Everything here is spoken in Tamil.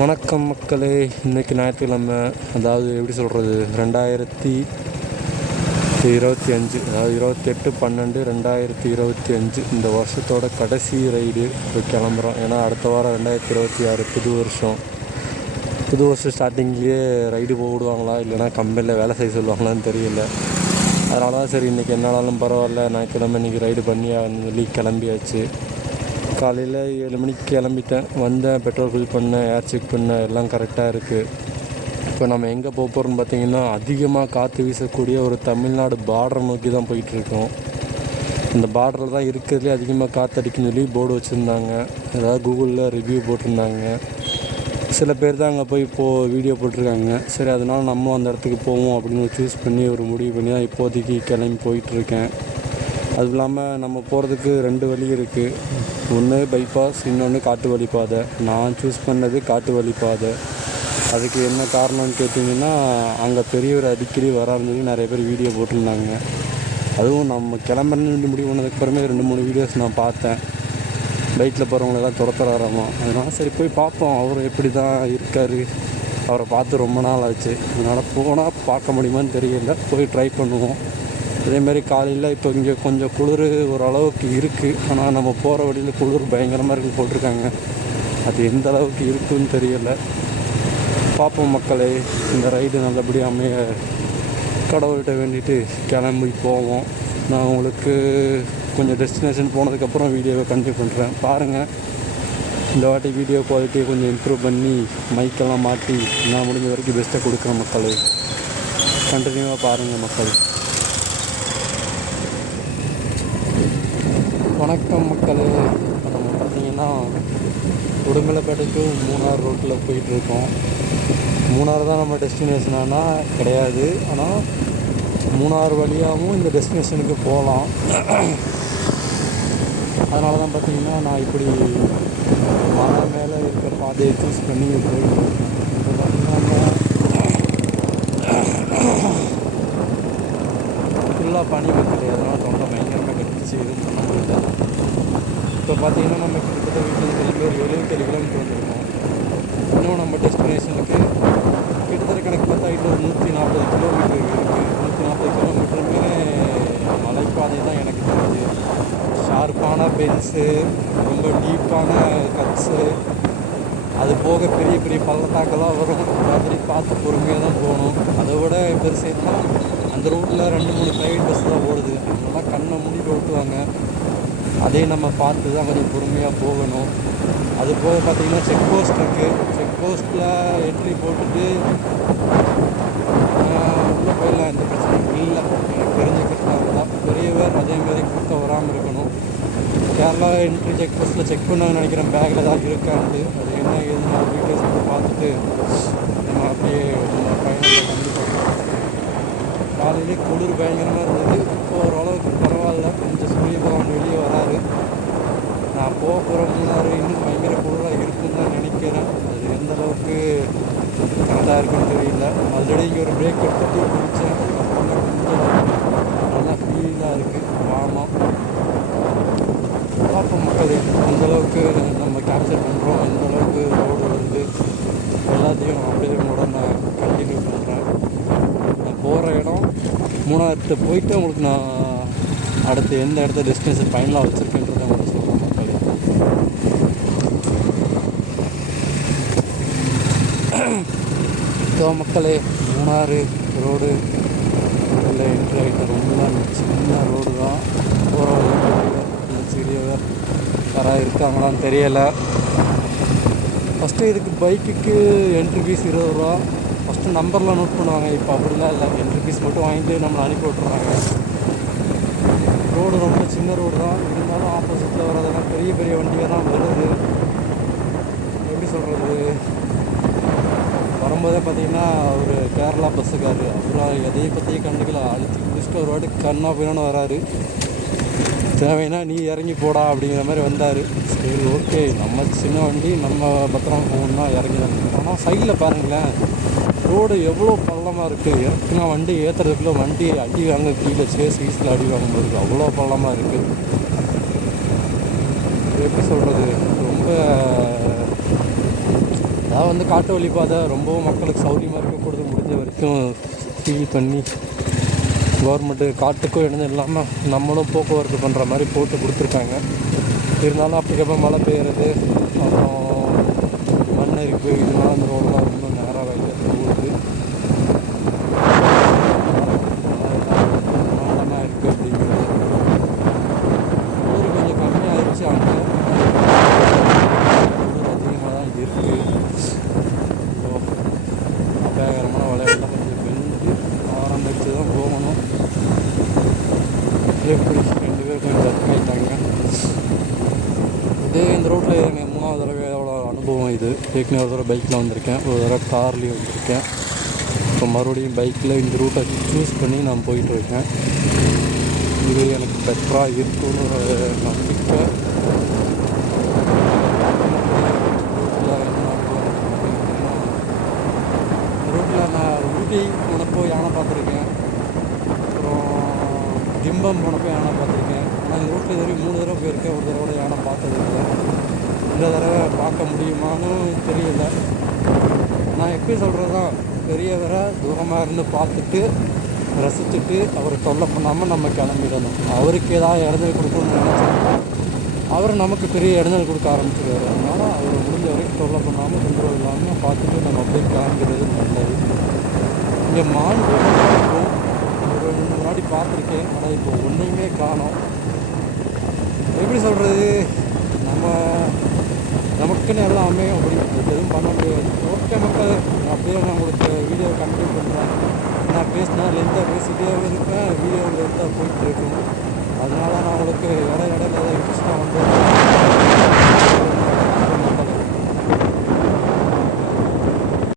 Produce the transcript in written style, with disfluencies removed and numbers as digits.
வணக்கம் மக்களே. இன்றைக்கி ஞாயிற்றுக்கிழமை, அதாவது எப்படி சொல்கிறது, 2025, அதாவது 28/12/2025 இந்த வருஷத்தோட கடைசி ரைடு இப்போ கிளம்புறோம். ஏன்னா அடுத்த வாரம் 2026 புது வருஷம் ஸ்டார்டிங்லேயே ரைடு போடுவாங்களா இல்லைனா கம்பெனியில் வேலை செய்ய சொல்லுவாங்களான்னு தெரியல. அதனால தான் சரி இன்றைக்கி என்னாலும் பரவாயில்ல, ஞாயிற்றுக்கிழமை இன்றைக்கி ரைடு பண்ணி சொல்லி கிளம்பியாச்சு. காலையில் 7 மணிக்கு கிளம்பிட்டேன். வந்தேன், பெட்ரோல் ஃபில் பண்ணேன், ஏர் செக் பண்ணேன், எல்லாம் கரெக்டாக இருக்குது. இப்போ நம்ம எங்கே போக போகிறோம்னு பார்த்திங்கன்னா, அதிகமாக காற்று வீசக்கூடிய ஒரு தமிழ்நாடு பார்டரை நோக்கி தான் போயிட்டுருக்கோம். இந்த பார்டரில் தான் இருக்கிறதுலே அதிகமாக காற்றடிக்குன்னு சொல்லி போர்டு வச்சுருந்தாங்க. ஏதாவது கூகுளில் ரிவ்யூ போட்டிருந்தாங்க. சில பேர் தான் அங்கே போய் வீடியோ போட்டிருக்காங்க. சரி, அதனால் நம்ம அந்த இடத்துக்கு போவோம் அப்படின்னு சூஸ் பண்ணி ஒரு முடிவு பண்ணி தான் இப்போதைக்கு கிளம்பி போயிட்டுருக்கேன். அதுவும் இல்லாமல் நம்ம போகிறதுக்கு 2 வழி இருக்குது. ஒன்று பைபாஸ், இன்னொன்று காட்டு வழி பாதை. நான் சூஸ் பண்ணது காட்டு வழி பாதை. அதுக்கு என்ன காரணம்னு கேட்டிங்கன்னா, அங்கே பெரியவர் அடிக்கடி வராருன்னு சொல்லி நிறைய பேர் வீடியோ போட்டிருந்தாங்க. அதுவும் நம்ம கிளம்புறேன்னு முடிவு பண்ணதுக்கப்புறமே 2-3 வீடியோஸ் நான் பார்த்தேன். பைக்கில் போகிறவங்களெல்லாம் துரத்துறாராமா. அதனால் சரி போய் பார்ப்போம் அவர் எப்படி தான் இருக்கார். அவரை பார்த்து ரொம்ப நாள் ஆச்சு. அதனால் போனால் பார்க்க முடியுமான்னு தெரியல, போய் ட்ரை பண்ணுவோம். அதேமாதிரி காலையில் இப்போ இங்கே கொஞ்சம் குளிர் ஓரளவுக்கு இருக்குது. ஆனால் நம்ம போகிற வழியில் குளிர் பயங்கரமாக இருக்குன்னு போட்டிருக்காங்க. அது எந்த அளவுக்கு இருக்குன்னு தெரியலை. பார்ப்போம் மக்களே. இந்த ரைடு நல்லபடியாக அமைய கடவுள்கிட்ட வேண்டிட்டு கிளம்பி போவோம். நான் உங்களுக்கு கொஞ்சம் டெஸ்டினேஷன் போனதுக்கப்புறம் வீடியோவை கண்டினியூ பண்ணுறேன். பாருங்கள், இந்த வாட்டி வீடியோ குவாலிட்டியை கொஞ்சம் இம்ப்ரூவ் பண்ணி மைக்கெல்லாம் மாற்றி நான் முடிஞ்ச வரைக்கும் பெஸ்ட்டாக கொடுக்குறேன் மக்களே. கண்டினியூவாக பாருங்கள் மக்கள். வணக்கம் மக்களே. இப்போ நம்ம பார்த்திங்கன்னா உடுமலைப்பேட்டைக்கு மூணார் ரோட்டில் போயிட்டுருக்கோம். மூணார் தான் நம்ம டெஸ்டினேஷன் ஆனால் கிடையாது. ஆனால் மூணார் வழியாகவும் இந்த டெஸ்டினேஷனுக்கு போகலாம். அதனால தான் பார்த்திங்கன்னா நான் இப்படி மலை மேலே இருக்கிற பாதையை சூஸ் பண்ணி போயிட்டு ஃபுல்லாக பனி மக்களே. அதனால் தொண்டை பயங்கரமாக கட்டிச்சு, எதுவும் பண்ண முடியல. இப்போ பார்த்திங்கன்னா நம்ம கிட்டத்தட்ட வீட்டில் கிளம்பி 77 கிலோமீட்டர் வந்துருக்கோம். இன்னும் நம்ம டெஸ்டினேஷனுக்கு கிட்டத்தட்ட கணக்கு பார்த்தா இன்னும் 140 கிலோமீட்டர் இருக்குது. 140 கிலோமீட்டருமே மலைப்பாதை தான் எனக்கு தெரியுது. ஷார்ப்பான பென்ஸு, ரொம்ப டீப்பான கட்ஸு, அது போக பெரிய பெரிய பள்ளத்தாக்கெல்லாம் வரும். மாதிரி பார்த்து பொறுமையாக தான் போகணும். அதை விட பெருசு தான் அந்த ரோட்டில் 2-3 ப்ரைவேட் பஸ் தான் ஓடுது. அவங்கெல்லாம் கண்ணை மூடிட்டு ஓட்டுவாங்க. அதே நம்ம பார்த்து தான் கொஞ்சம் பொறுமையாக போகணும். அது போக பார்த்திங்கன்னா செக் போஸ்ட் இருக்குது. செக் போஸ்ட்டில் என்ட்ரி போட்டுட்டு உள்ளே போயிடலாம், எந்த பிரச்சனையும் இல்லை. எனக்கு தெரிஞ்சுக்கிட்டு தான் பெரியவர் அதேமாதிரி கூட்டம் வராமல் இருக்கணும். கேரளா என்ட்ரி செக் போஸ்ட்டில் செக் பண்ணாங்கன்னு நினைக்கிறேன், பேக்கில் தான் இருக்கான்ட்டு. அது என்ன ஏதுன்னு வீடியோஸ் பார்த்துட்டு நம்ம அப்படியே நம்ம பயணத்தை கண்டிப்பாக. காலையிலே குளிர் பயங்கரமாக இருந்தது. இப்போ ஓரளவுக்கு பரவாயில்ல, கொஞ்சம் சூரிய பகவான் வெளியே வராரு. நான் போகிற மூணாறு இன்னும் பயங்கர குளிராக இருக்குன்னு தான் நினைக்கிறேன். அது எந்த அளவுக்கு கரெக்டாக இருக்குன்னு தெரியல. ஆல்ரெடி இங்கே ஒரு பிரேக் எடுத்துட்டு குடித்தேன். அப்புறம் கொஞ்சம் நல்லா ஃபீலாக இருக்குது. ஆமாம், பார்ப்போம் மக்களே எந்தளவுக்கு நம்ம கேப்சர் பண்ணுறோம், எந்தளவுக்கு ரோடு வருது, எல்லாத்தையும் அப்படியே உங்களோட நான் கண்டினியூ பண்ணுறேன். நான் போகிற இடம் மூணாறுகிட்ட போயிட்டு உங்களுக்கு நான் அடுத்து எந்த இடத்த டெஸ்டினேஷன் ஃபைனலாக வச்சுருக்கேன்றதை உங்களுக்கு சொல்கிறேன் மக்களே. ஸோ மக்களே, மூணாறு ரோடு இல்லை என்ட்ரி ஆகிட்ட ரொம்ப சின்ன ரோடு தான். போகிற சிறியவர் யாராவது இருக்காங்களான்னு தெரியலை. ஃபஸ்ட்டு இதுக்கு பைக்குக்கு என்ட்ரி ஃபீஸ் 20 ரூபா. ஃபஸ்ட்டு நம்பர்லாம் நோட் பண்ணுவாங்க. இப்போ அப்படிலாம் இல்லை, என்ட்ரி ஃபீஸ் மட்டும் வாங்கிட்டு நம்மளை அனுப்பி விட்ருவாங்க. ரோடு ரொம்ப சின்ன ரோடு தான். இருந்தாலும் ஆப்போசிட்டில் வர்றதெல்லாம் பெரிய பெரிய வண்டியாக தான் வருது. எப்படி சொல்கிறது, வரும்போதே பார்த்திங்கன்னா ஒரு கேரளா பஸ்ஸுக்காரு, அப்புறம் எதையை பற்றியே கண்டுக்கல, அழுத்தி குடிச்சிட்டு ஒரு வாட்டி கண்ணா பின்னான்னு வராரு. தேவைன்னா நீ இறங்கி போடா அப்படிங்கிற மாதிரி வந்தார். சரி ஓகே, நம்ம சின்ன வண்டி நம்ம பத்திரம் போகணுன்னா இறங்கி தான். ஆனால் சைடில் பாருங்களேன், ரோடு எவ்வளோ பள்ளமாக இருக்குது. இறக்குனா வண்டி ஏற்றுறதுக்குள்ளே வண்டி அடி வாங்க, கீழே சேஸில் அடி வாங்கும்போது அவ்வளோ பள்ளமாக இருக்குது. எப்படி சொல்கிறது, ரொம்ப அதான் வந்து காட்டு வழி பாதை ரொம்பவும் மக்களுக்கு சௌகரியமாக இருக்கக்கூடாது, முடிஞ்ச வரைக்கும் ஃபீல் பண்ணி கவர்மெண்ட்டு காட்டுக்கும் இடம் இல்லாமல் நம்மளும் போக்குவரத்து பண்ணுற மாதிரி போட்டு கொடுத்துருக்காங்க. இருந்தாலும் அப்பக்கப்போ மழை பெய்யுறது, அப்புறம் மண் அரிப்பு, இதனால அந்த ரோடெலாம் ரொம்ப நேராக போகுது. மரணமாக இருக்குது அப்படிங்கிறது ஊர் கொஞ்சம் கம்மியாகிடுச்சு. அங்கே ஊர் அதிகமாக தான் இருக்குது. அபாயகரமான விளையாட்டுலாம் கொஞ்சம் வெந்து ஆரம்பித்து தான் போகணும். எப்படி 2 பேர் கொஞ்சம் தற்காயிட்டாங்க. இதே இந்த ரோட்டில் எனக்கு 3வது தடவையோட அனுபவம் இது. ஏற்கனவே ஒரு தடவை பைக்கில் வந்திருக்கேன், ஒரு தடவை கார்லேயும் வந்திருக்கேன். இப்போ மறுபடியும் பைக்கில் இந்த ரூட்டை சூஸ் பண்ணி நான் போயிட்டுருக்கேன். இது எனக்கு பெட்டராக இருக்குன்னு ஒரு நம்பிக்கை. இந்த ரூட்டில் நான் ஊட்டி போனப்போ யானை பார்த்துருக்கேன், அப்புறம் கிம்பம் போனப்போ யானை பார்த்துருக்கேன். ஆனால் இந்த ரூட்டில் இது வரைக்கும் 3 தடவை போயிருக்கேன், ஒரு தடவை யானை பார்த்தது இல்லை. இந்த தடவை பார்க்க முடியுமான்னு தெரியல. நான் எப்படி சொல்கிறதா, பெரியவரை தூரமாக இருந்து பார்த்துட்டு ரசிச்சுட்டு அவரை தொல்லை பண்ணாமல் நம்ம கிளம்பிடணும். அவருக்கு ஏதாவது இடைஞ்சல் கொடுக்கணும்னு நினச்சோம்னா அவர் நமக்கு பெரிய இடைஞ்சல் கொடுக்க ஆரம்பிச்சிடுவார். அதனால் அவரை முடிஞ்ச வரைக்கும் தொல்லை பண்ணாமல் தொந்தரவு இல்லாமல் பார்த்துட்டு நம்ம அப்படியே கிளம்பிடுறது நல்லது. இங்கே மான் இருக்கும், ஒரு 2 முன்னாடி பார்த்துருக்கேன், ஆனால் இப்போ ஒன்றையுமே காணோம். எப்படி சொல்கிறது, நமக்குன்னு எல்லாம் அமையும், அப்படி எதுவும் பண்ண முடியாது. ஓகே மக்கள், அப்படியே நான் உங்களுக்கு வீடியோ கண்டினியூ பண்ணுறேன். நான் பேசினா லென்த்தாக பேசிகிட்டே இருப்பேன், வீடியோ லென்த்தாக போயிட்டுருக்கும். அதனால நான் உங்களுக்கு இடையில ஏதாவது இன்ட்ரெஸ்ட்டாக வந்து